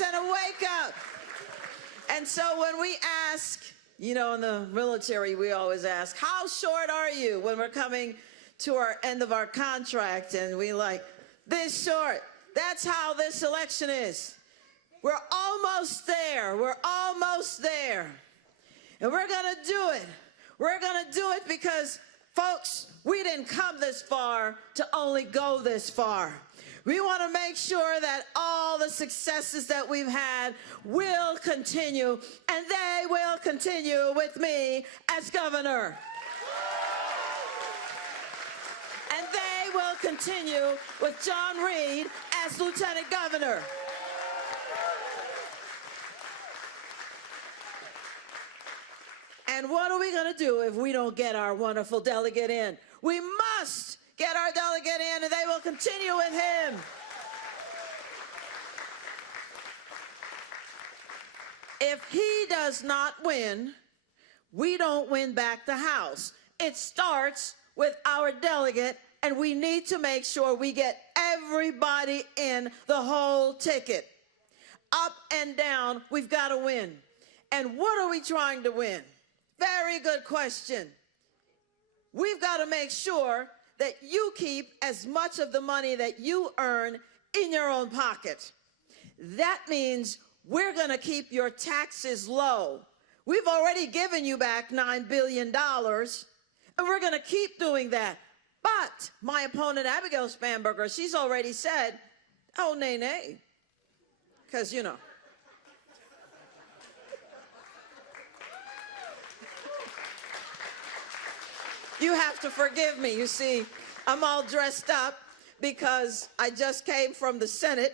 rise and wake up. And so when we ask, you know, in the military, we always ask, how short are you when we're coming to our end of our contract? And we like, this short. That's how this election is. We're almost there. We're almost there. And we're going to do it. We're going to do it because, folks, we didn't come this far to only go this far. We want to make sure that all the successes that we've had will continue, and they will continue with me as governor. And they will continue with John Reed as lieutenant governor. And what are we going to do if we don't get our wonderful delegate in? We must get our delegate in, and they will continue with him. If he does not win, we don't win back the House. It starts with our delegate, and we need to make sure we get everybody in the whole ticket. Up and down, we've got to win. And what are we trying to win? Very good question. We've got to make sure that you keep as much of the money that you earn in your own pocket. That means we're going to keep your taxes low. We've already given you back $9 billion, and we're going to keep doing that. But my opponent, Abigail Spanberger, she's already said, oh, nay. Because, you know. You have to forgive me. You see, I'm all dressed up because I just came from the Senate,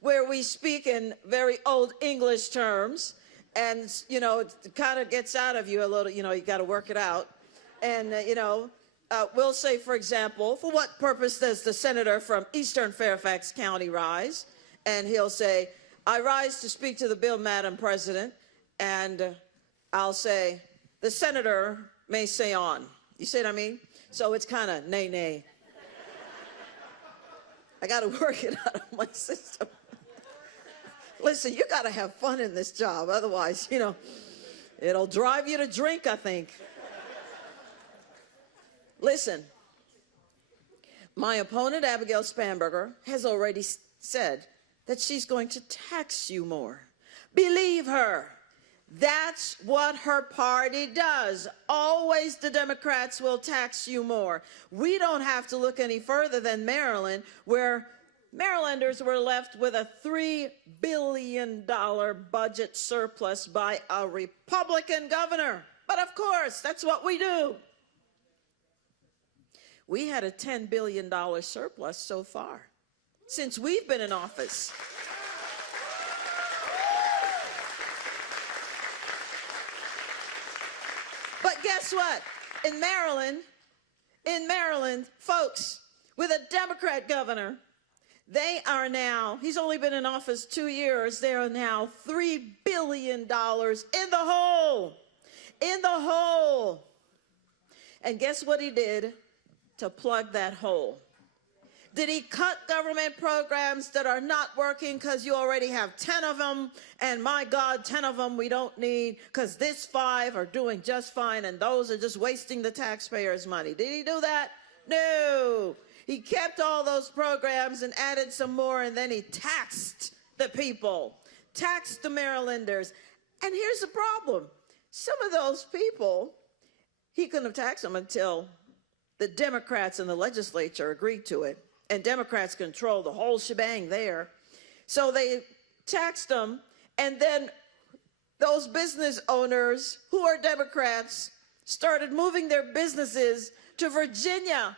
where we speak in very old English terms. And, you know, it kind of gets out of you a little, you know, you got to work it out. And, we'll say, for example, for what purpose does the senator from Eastern Fairfax County rise? And he'll say, I rise to speak to the bill, Madam President. And I'll say, the senator may say on. You see what I mean? So it's kind of nay. I got to work it out of my system. Listen, you got to have fun in this job. Otherwise, you know, it'll drive you to drink, I think. Listen, my opponent, Abigail Spanberger, has already said that she's going to tax you more. Believe her. That's what her party does. Always the Democrats will tax you more. We don't have to look any further than Maryland, where Marylanders were left with a $3 billion budget surplus by a Republican governor. But of course, that's what we do. We had a $10 billion surplus so far since we've been in office. But guess what? In Maryland, folks, with a Democrat governor, they are now, he's only been in office 2 years, they are now $3 billion in the hole. In the hole. And guess what he did to plug that hole? Did he cut government programs that are not working because you already have 10 of them, and my God, 10 of them we don't need because this 5 are doing just fine and those are just wasting the taxpayers' money? Did he do that? No. He kept all those programs and added some more, and then he taxed the people, taxed the Marylanders. And here's the problem. Some of those people, he couldn't have taxed them until the Democrats in the legislature agreed to it. And Democrats control the whole shebang there. So they taxed them, and then those business owners who are Democrats started moving their businesses to Virginia.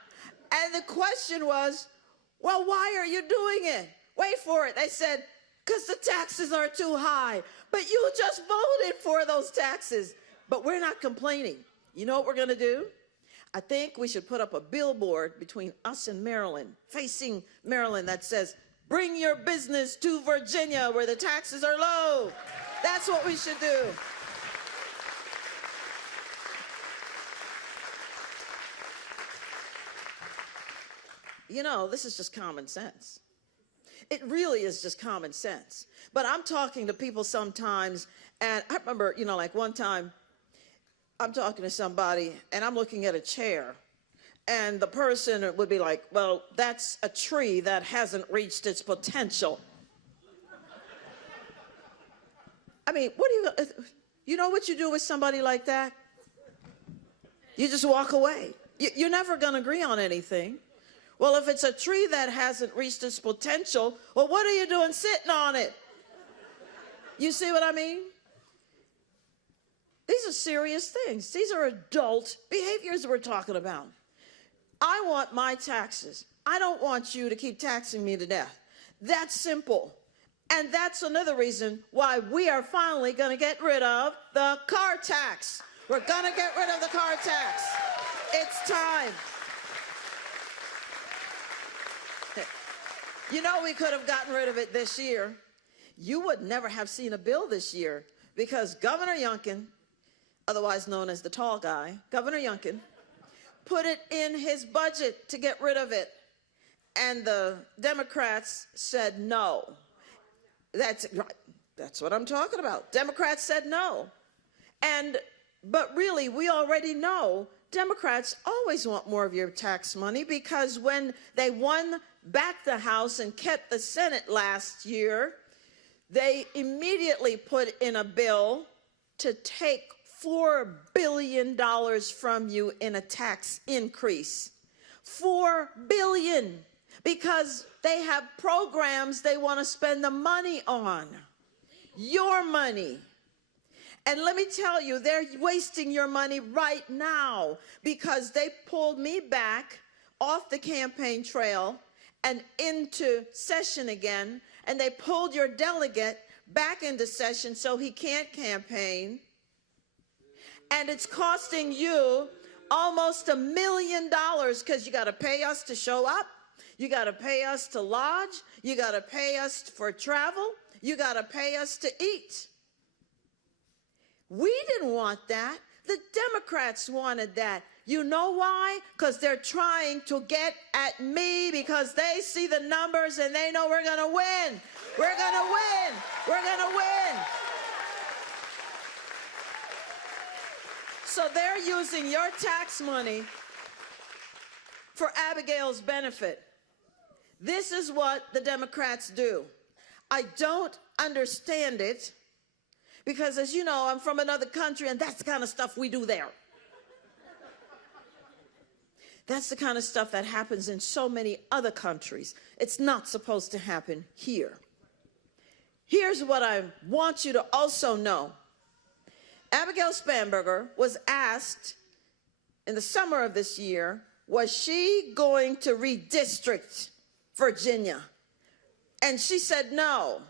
And the question was, well, why are you doing it? Wait for it. They said, because the taxes are too high. But you just voted for those taxes. But we're not complaining. You know what we're going to do? I think we should put up a billboard between us and Maryland, facing Maryland, that says, bring your business to Virginia where the taxes are low. That's what we should do. You know, this is just common sense. It really is just common sense. But I'm talking to people sometimes, and I remember, like one time, I'm talking to somebody, and I'm looking at a chair, and the person would be like, well, that's a tree that hasn't reached its potential. I mean, you know what you do with somebody like that? You just walk away. You're never going to agree on anything. Well, if it's a tree that hasn't reached its potential, well, what are you doing sitting on it? You see what I mean? These are serious things. These are adult behaviors we're talking about. I want my taxes. I don't want you to keep taxing me to death. That's simple. And that's another reason why we are finally going to get rid of the car tax. We're going to get rid of the car tax. It's time. You know, we could have gotten rid of it this year. You would never have seen a bill this year because Governor Youngkin, otherwise known as the tall guy, Governor Youngkin, put it in his budget to get rid of it. And the Democrats said no. That's right. That's what I'm talking about. Democrats said no. But really, we already know Democrats always want more of your tax money because when they won back the House and kept the Senate last year, they immediately put in a bill to take $4 billion from you in a tax increase. $4 billion, because they have programs they want to spend the money on. Your money. And let me tell you, they're wasting your money right now because they pulled me back off the campaign trail and into session again, and they pulled your delegate back into session so he can't campaign. And it's costing you almost $1 million because you got to pay us to show up. You got to pay us to lodge. You got to pay us for travel. You got to pay us to eat. We didn't want that. The Democrats wanted that. You know why? Because they're trying to get at me because they see the numbers and they know we're going to win. We're going to win. We're going to win. So they're using your tax money for Abigail's benefit. This is what the Democrats do. I don't understand it because, as you know, I'm from another country and that's the kind of stuff we do there. That's the kind of stuff that happens in so many other countries. It's not supposed to happen here. Here's what I want you to also know. Abigail Spanberger was asked in the summer of this year, was she going to redistrict Virginia? And she said no.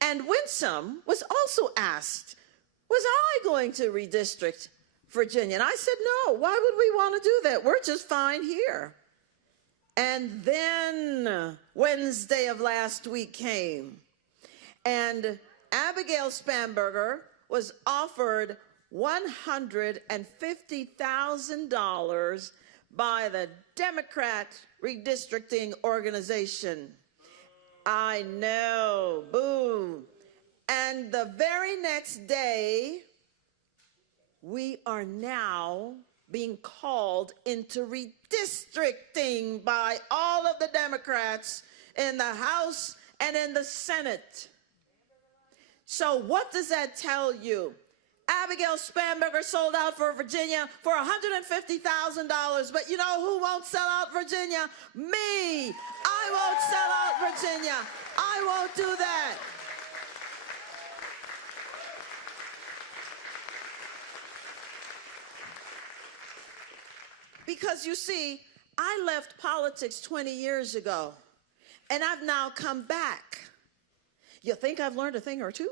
And Winsome was also asked, was I going to redistrict Virginia? And I said no. Why would we want to do that? We're just fine here. And then Wednesday of last week came, and Abigail Spanberger was offered $150,000 by the Democrat redistricting organization. I know, boo. And the very next day, we are now being called into redistricting by all of the Democrats in the House and in the Senate. So what does that tell you? Abigail Spanberger sold out for Virginia for $150,000, but you know who won't sell out Virginia? Me. I won't sell out Virginia. I won't do that. Because you see, I left politics 20 years ago, and I've now come back. You think I've learned a thing or two?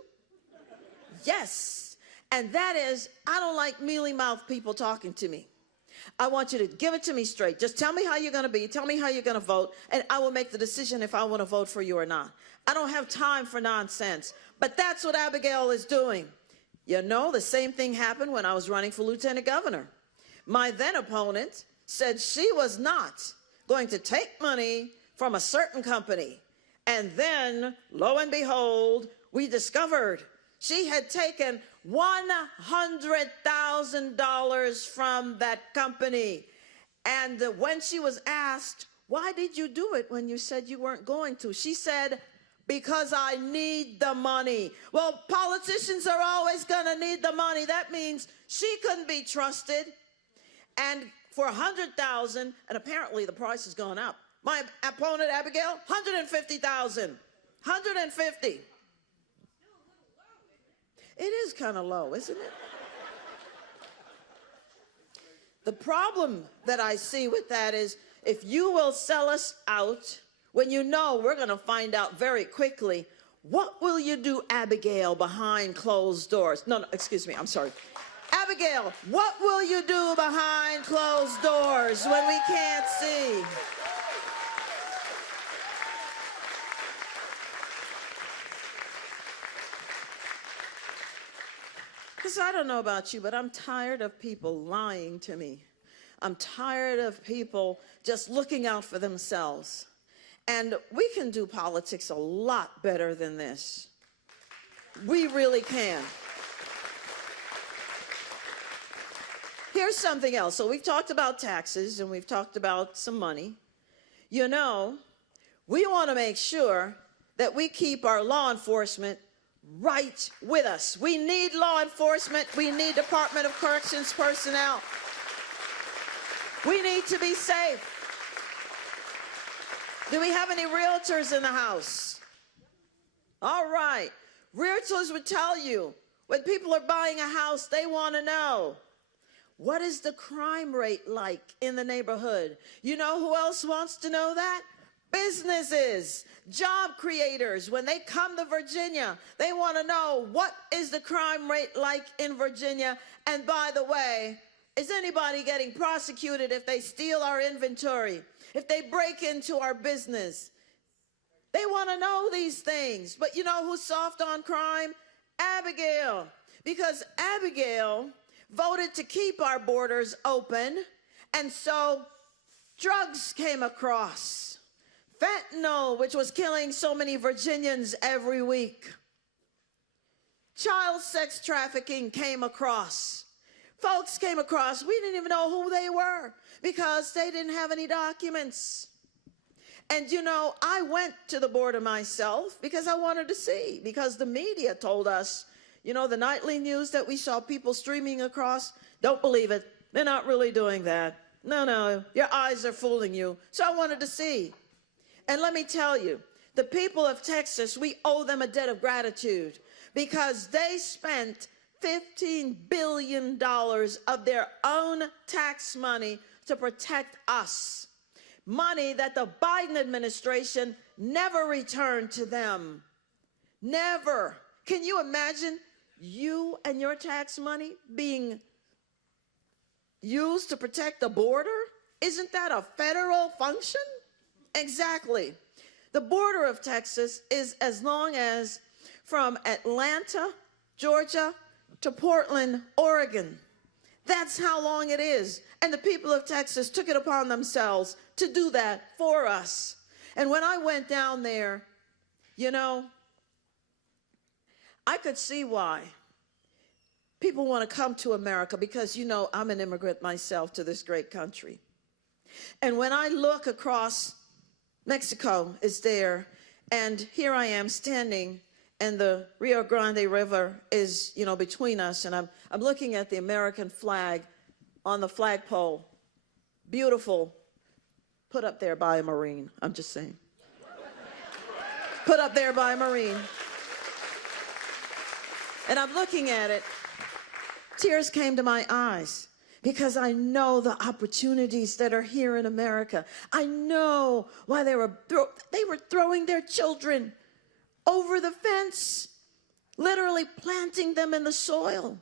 Yes. And that is, I don't like mealy-mouthed people talking to me. I want you to give it to me straight. Just tell me how you're going to be. Tell me how you're going to vote, and I will make the decision if I want to vote for you or not. I don't have time for nonsense. But that's what Abigail is doing. You know, the same thing happened when I was running for lieutenant governor. My then opponent said she was not going to take money from a certain company And then, lo and behold, we discovered she had taken $100,000 from that company. And when she was asked, why did you do it when you said you weren't going to? She said, because I need the money. Well, politicians are always going to need the money. That means she couldn't be trusted. And for $100,000, and apparently the price has gone up. My opponent, Abigail, $150,000. $150,000. It is kind of low, isn't it? The problem that I see with that is, if you will sell us out when you know we're going to find out very quickly, what will you do, Abigail, behind closed doors? No, excuse me, I'm sorry. Abigail, what will you do behind closed doors when we can't see? Because I don't know about you, but I'm tired of people lying to me. I'm tired of people just looking out for themselves. And we can do politics a lot better than this. We really can. Here's something else. So we've talked about taxes and we've talked about some money. You know, we want to make sure that we keep our law enforcement right with us. We need law enforcement. We need Department of Corrections personnel. We need to be safe. Do we have any realtors in the house? All right. Realtors would tell you, when people are buying a house, they want to know, what is the crime rate like in the neighborhood? You know who else wants to know that? Businesses, job creators. When they come to Virginia, they want to know, what is the crime rate like in Virginia? And by the way, is anybody getting prosecuted if they steal our inventory? If they break into our business? They want to know these things. But you know who's soft on crime? Abigail. Because Abigail voted to keep our borders open, and so drugs came across. Fentanyl, which was killing so many Virginians every week. Child sex trafficking came across. Folks came across, we didn't even know who they were because they didn't have any documents. And you know, I went to the border myself because I wanted to see, because the media told us, you know, the nightly news that we saw people streaming across, don't believe it. They're not really doing that. No, your eyes are fooling you. So I wanted to see. And let me tell you, the people of Texas, we owe them a debt of gratitude because they spent $15 billion of their own tax money to protect us. Money that the Biden administration never returned to them. Never. Can you imagine you and your tax money being used to protect the border? Isn't that a federal function? Exactly. The border of Texas is as long as from Atlanta, Georgia, to Portland, Oregon. That's how long it is. And the people of Texas took it upon themselves to do that for us. And when I went down there, you know, I could see why people want to come to America because, you know, I'm an immigrant myself to this great country. And when I look across, Mexico is there, and here I am standing, and the Rio Grande River is, you know, between us, and I'm looking at the American flag on the flagpole. Beautiful. Put up there by a Marine, I'm just saying. Put up there by a Marine. And I'm looking at it. Tears came to my eyes because I know the opportunities that are here in America. I know why they were throwing their children over the fence, literally planting them in the soil,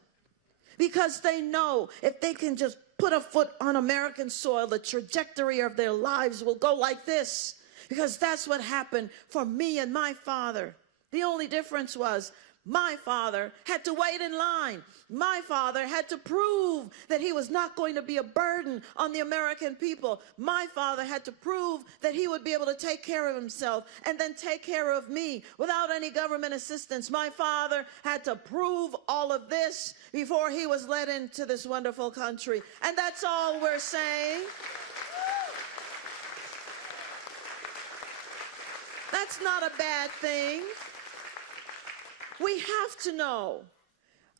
because they know if they can just put a foot on American soil, the trajectory of their lives will go like this, because that's what happened for me and my father. The only difference was my father had to wait in line. My father had to prove that he was not going to be a burden on the American people. My father had to prove that he would be able to take care of himself and then take care of me without any government assistance. My father had to prove all of this before he was led into this wonderful country. And that's all we're saying. That's not a bad thing. We have to know,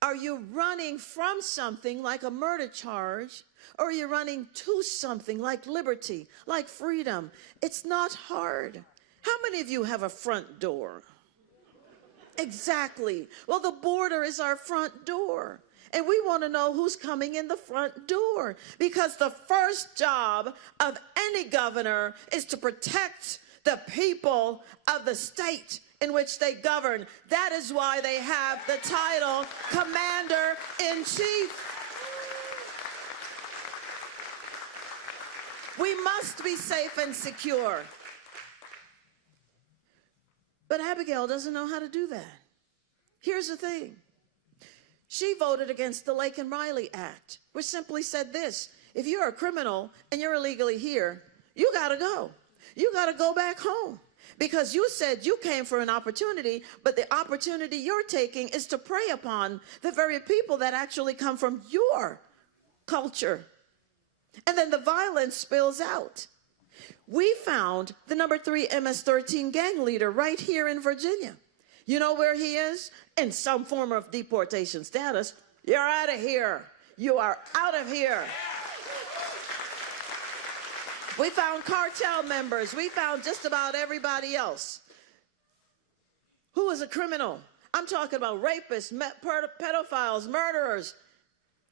are you running from something like a murder charge, or are you running to something like liberty, like freedom? It's not hard. How many of you have a front door? Exactly. Well, the border is our front door. And we want to know who's coming in the front door, because the first job of any governor is to protect the people of the state in which they govern. That is why they have the title Commander-in-Chief. We must be safe and secure. But Abigail doesn't know how to do that. Here's the thing. She voted against the Lake and Riley Act, which simply said this: if you're a criminal and you're illegally here, you got to go. You got to go back home, because you said you came for an opportunity, but the opportunity you're taking is to prey upon the very people that actually come from your culture. And then the violence spills out. We found the number 3 MS-13 gang leader right here in Virginia. You know where he is? In some form of deportation status. You're out of here. You are out of here. We found cartel members. We found just about everybody else who was a criminal. I'm talking about rapists, pedophiles, murderers,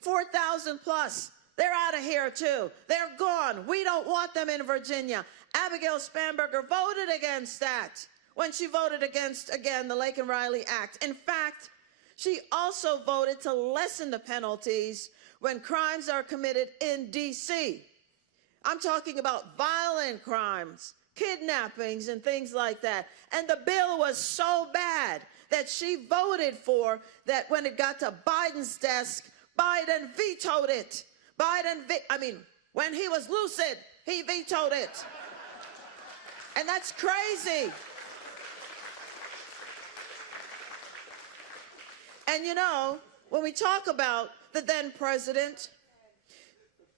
4,000 plus. They're out of here too. They're gone. We don't want them in Virginia. Abigail Spanberger voted against that when she voted against, again, the Lake and Riley Act. In fact, she also voted to lessen the penalties when crimes are committed in D.C. I'm talking about violent crimes, kidnappings, and things like that. And the bill was so bad that she voted for that when it got to Biden's desk, Biden vetoed it. When he was lucid, he vetoed it. And that's crazy. And you know, when we talk about the then president,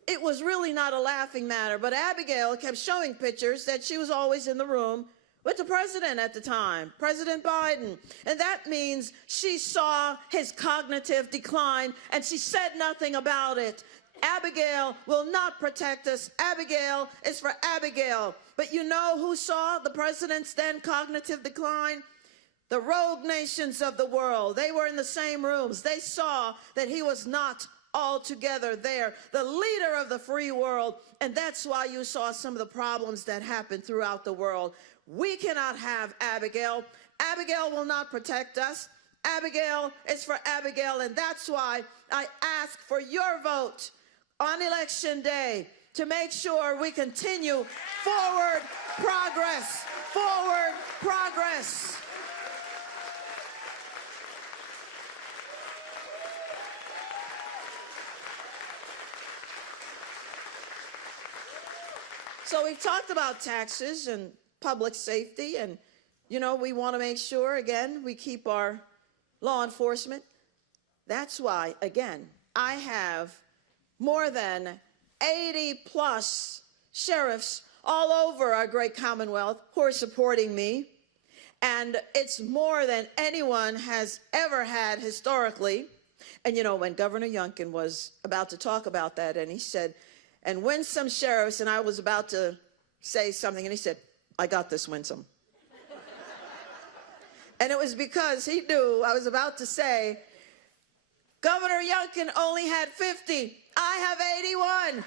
it was really not a laughing matter, but Abigail kept showing pictures that she was always in the room with the president at the time, President Biden. And that means she saw his cognitive decline and she said nothing about it. Abigail will not protect us. Abigail is for Abigail. But you know who saw the president's then cognitive decline? The rogue nations of the world. They were in the same rooms. They saw that he was not altogether there, the leader of the free world. And that's why you saw some of the problems that happened throughout the world. We cannot have Abigail. Abigail will not protect us. Abigail is for Abigail. And that's why I ask for your vote on Election Day to make sure we continue forward progress, forward progress. So we've talked about taxes and public safety, and, you know, we want to make sure, again, we keep our law enforcement. That's why, again, I have more than 80 plus sheriffs all over our great Commonwealth who are supporting me. And it's more than anyone has ever had historically. And, you know, when Governor Youngkin was about to talk about that, and he said, and Winsome sheriffs, and I was about to say something, and he said, I got this, Winsome. And it was because he knew I was about to say, Governor Youngkin only had 50. I have 81.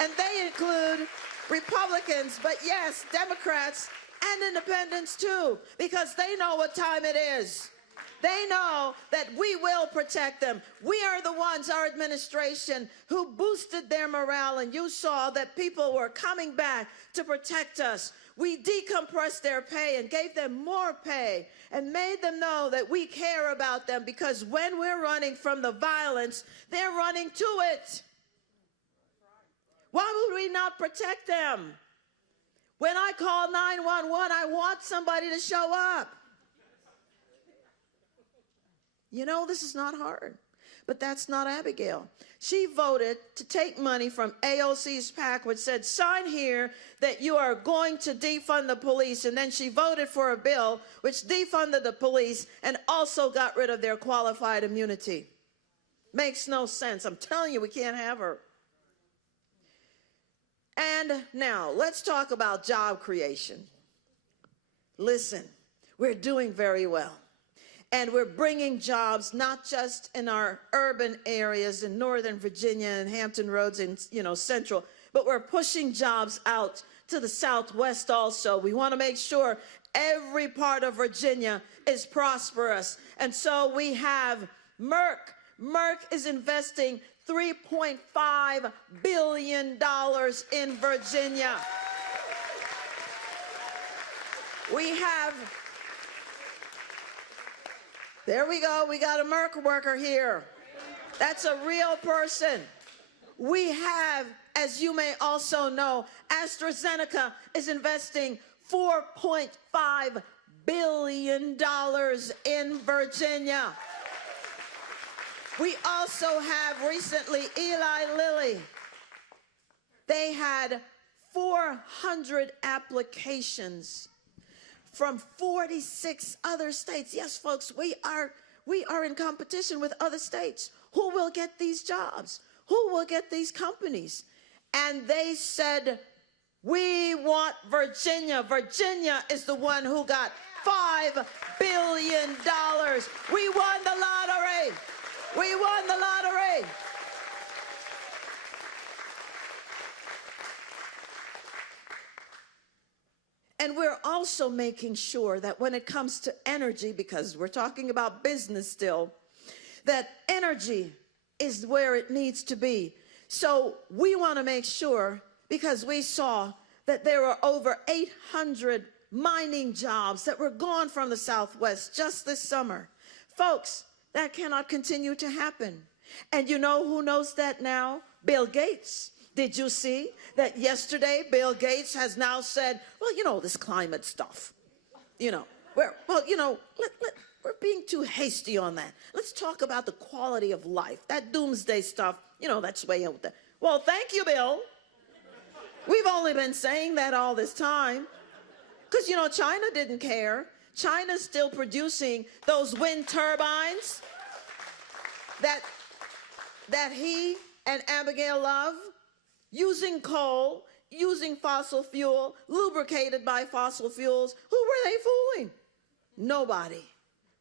And they include Republicans, but yes, Democrats and independents too, because they know what time it is. They know that we will protect them. We are the ones, our administration, who boosted their morale, and you saw that people were coming back to protect us. We decompressed their pay and gave them more pay and made them know that we care about them, because when we're running from the violence, they're running to it. Why would we not protect them? When I call 911, I want somebody to show up. You know, this is not hard, but that's not Abigail. She voted to take money from AOC's PAC, which said, sign here that you are going to defund the police. And then she voted for a bill which defunded the police and also got rid of their qualified immunity. Makes no sense. I'm telling you, we can't have her. And now let's talk about job creation. Listen, we're doing very well. And we're bringing jobs not just in our urban areas in Northern Virginia and Hampton Roads and, Central, but we're pushing jobs out to the Southwest also. We want to make sure every part of Virginia is prosperous. And so we have Merck. Merck is investing $3.5 billion in Virginia. We have... There we go. We got a Merck worker here. That's a real person. We have, as you may also know, AstraZeneca is investing $4.5 billion in Virginia. We also have recently Eli Lilly. They had 400 applications from 46 other states. Yes, folks, we are in competition with other states. Who will get these jobs? Who will get these companies? And they said, we want Virginia. Virginia is the one who got $5 billion. We won the lottery. We won the lottery. And we're also making sure that when it comes to energy, because we're talking about business still, that energy is where it needs to be. So we want to make sure, because we saw that there were over 800 mining jobs that were gone from the Southwest just this summer. Folks, that cannot continue to happen. And you know who knows that now? Bill Gates. Did you see that yesterday Bill Gates has now said, well, this climate stuff, we're being too hasty on that. Let's talk about the quality of life. That doomsday stuff, that's way out there. Well, thank you, Bill. We've only been saying that all this time because, China didn't care. China's still producing those wind turbines that he and Abigail love. Using coal, using fossil fuel, lubricated by fossil fuels. Who were they fooling? Nobody.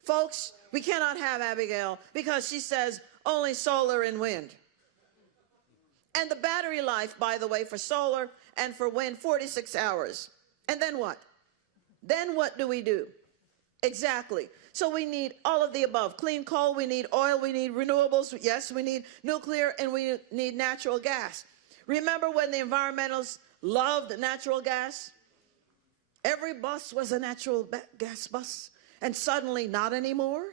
Folks, we cannot have Abigail because she says only solar and wind. And the battery life, by the way, for solar and for wind, 46 hours. And then what? Then what do we do? Exactly. So we need all of the above. Clean coal, we need oil, we need renewables. Yes, we need nuclear, and we need natural gas. Remember when the environmentalists loved natural gas? Every bus was a natural gas bus, and suddenly not anymore.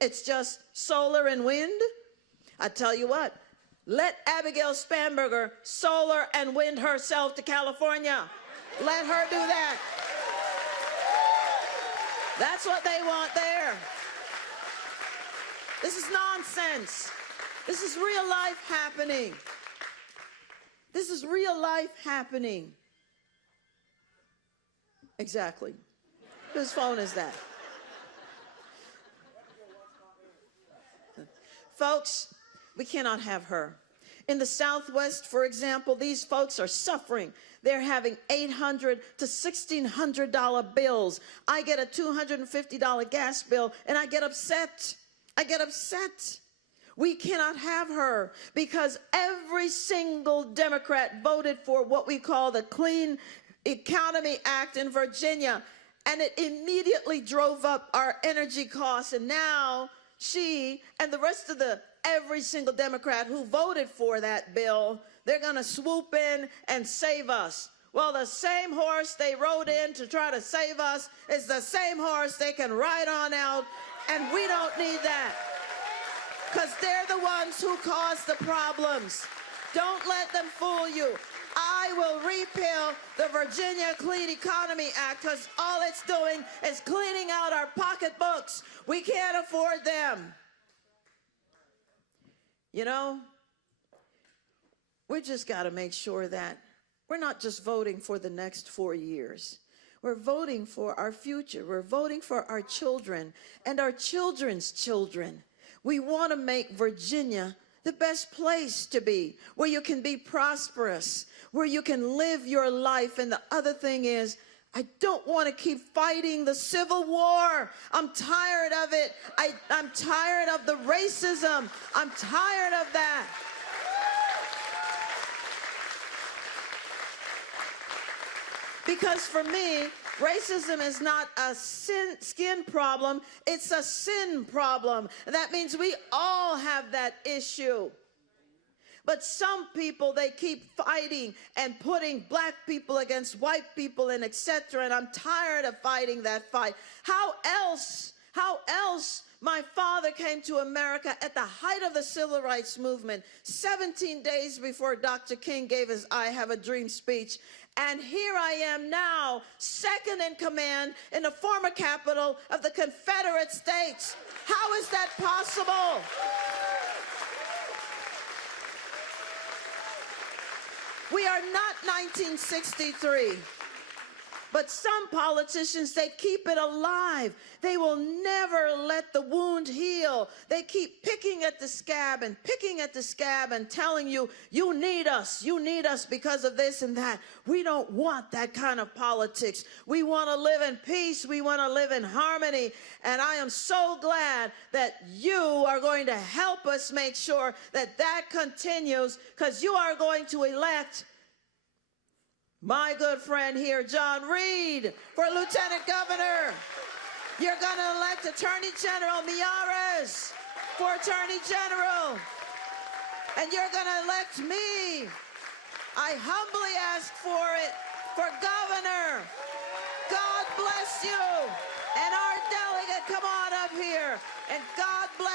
It's just solar and wind. I tell you what, let Abigail Spanberger solar and wind herself to California. Let her do that. That's what they want there. This is nonsense. This is real life happening. This is real life happening. Exactly. Whose phone is that? Folks, we cannot have her. In the Southwest, for example, these folks are suffering. They're having $800 to $1,600 bills. I get a $250 gas bill, and I get upset. I get upset. We cannot have her because every single Democrat voted for what we call the Clean Economy Act in Virginia, and it immediately drove up our energy costs. And now she and the rest of every single Democrat who voted for that bill, they're going to swoop in and save us. Well, the same horse they rode in to try to save us is the same horse they can ride on out, and we don't need that, because they're the ones who cause the problems. Don't let them fool you. I will repeal the Virginia Clean Economy Act because all it's doing is cleaning out our pocketbooks. We can't afford them. You know, we just got to make sure that we're not just voting for the next 4 years. We're voting for our future. We're voting for our children and our children's children. We want to make Virginia the best place to be, where you can be prosperous, where you can live your life. And the other thing is, I don't want to keep fighting the Civil War. I'm tired of it. I'm tired of the racism. I'm tired of that. Because for me, racism is not a skin problem, it's a sin problem. That means we all have that issue. But some people, they keep fighting and putting black people against white people and etc. And I'm tired of fighting that fight. How else my father came to America at the height of the civil rights movement, 17 days before Dr. King gave his I Have a Dream speech. And here I am now, second in command in the former capital of the Confederate States. How is that possible? We are not 1963. But some politicians, they keep it alive. They will never let the wound heal. They keep picking at the scab and telling you, you need us because of this and that. We don't want that kind of politics. We want to live in peace. We want to live in harmony. And I am so glad that you are going to help us make sure that that continues, because you are going to elect my good friend here, John Reed, for Lieutenant Governor. You're going to elect Attorney General Miyares for Attorney General. And you're going to elect me. I humbly ask for it for Governor. God bless you. And our delegate, come on up here. And God bless